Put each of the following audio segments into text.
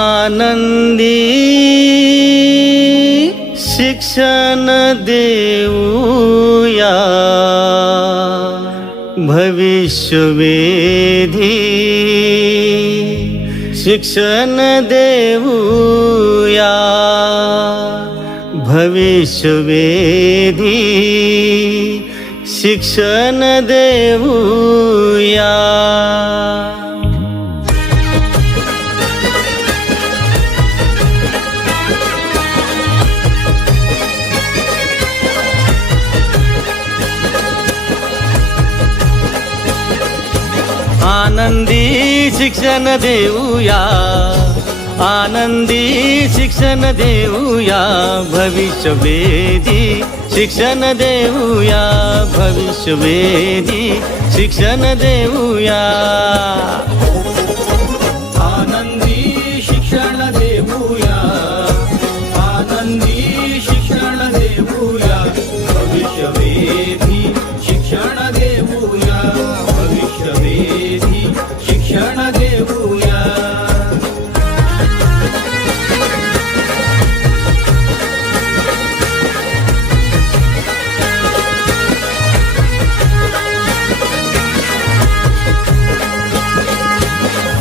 आनंदी शिक्षण देऊया, भविष्यवेधी शिक्षण देऊया, भविष्यवेधी शिक्षण देऊया. आनंदी शिक्षण देऊया, आनंदी शिक्षण देऊया, भविष्यवेधी शिक्षण देऊया, भविष्यवेधी शिक्षण देऊया. आनंदी शिक्षण देऊया, आनंदी शिक्षण देऊया, भविष्यवेधी शिक्षण देऊया, भविष्यवेधी शिक्षण देऊया.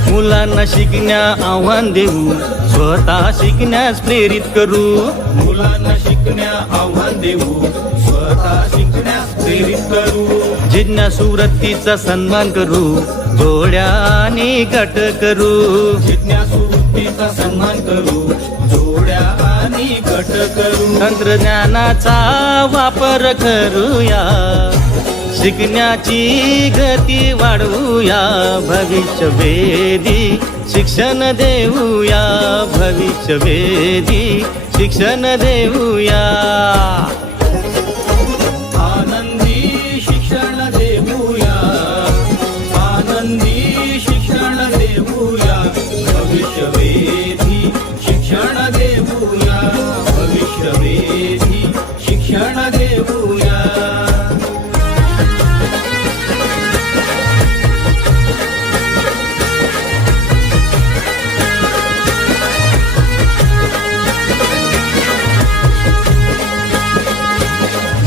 मुलांना शिकण्या आव्हान देऊ, स्वतः शिकण्यास प्रेरित करू. मुलांना शिकण्या आव्हान देऊ, स्वतः शिकण्यास प्रेरित करू. जिज्ञासू वृत्तीचा सन्मान करू, जोड्या आणि गट करू. जिज्ञासू वृत्तीचा सन्मान करू, जोड्या आणि गट करू. तंत्रज्ञानाचा वापर करूया, शिकण्याची गती वाढवूया, भविष्यवेधी शिक्षण देऊया, भविष्यवेधी शिक्षण देऊया. आनंदी शिक्षण देऊया, आनंदी शिक्षण देऊया, भविष्यवेधी शिक्षण देऊया, भविष्यवेधी शिक्षण देऊया.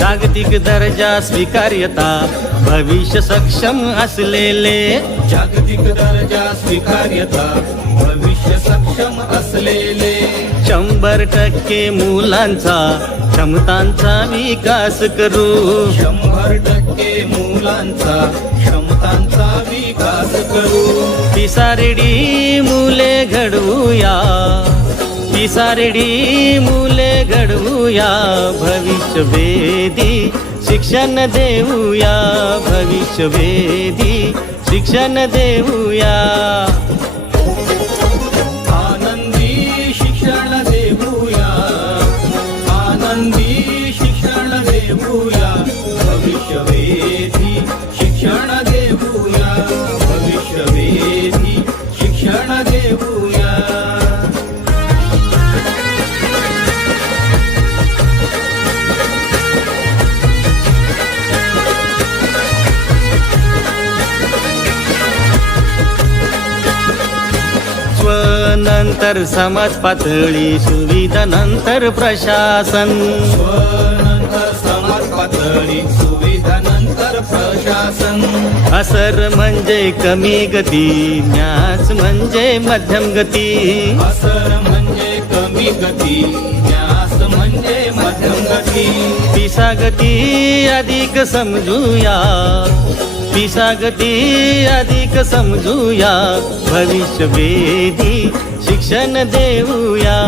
जागतिक दर्जा स्वीकार्यता, भविष्य सक्षम असलेले. जागतिक दर्जा स्वीकार्यता, भविष्य सक्षम असलेले. 100% मुलांचा क्षमतांचा विकास करू. 100% मुलांचा क्षमतांचा विकास करू. पिसारेडी मुले घडवूया, पिसारेडी मुले घडवूया, भविष्यवेधी शिक्षण देऊया, भविष्यवेधी शिक्षण देऊया. आनंदी शिक्षण देऊया, आनंदी शिक्षण देऊया, भविष्यवेधी शिक्षण देऊया, भविष्यवेधी शिक्षण देऊया. स्वनंतर समाज पातळी, सुविधा नंतर प्रशासन. स्वनंतर समाज पातळी, सुविधा नंतर प्रशासन. असर म्हणजे कमी गती, न्यास म्हणजे मध्यम गती. असर म्हणजे कमी गती, न्यास म्हणजे मध्यम गती. पिसागती अधिक समजूया, पिसागती अधिक समजूया, भविष्यवेधी शिक्षण देऊया.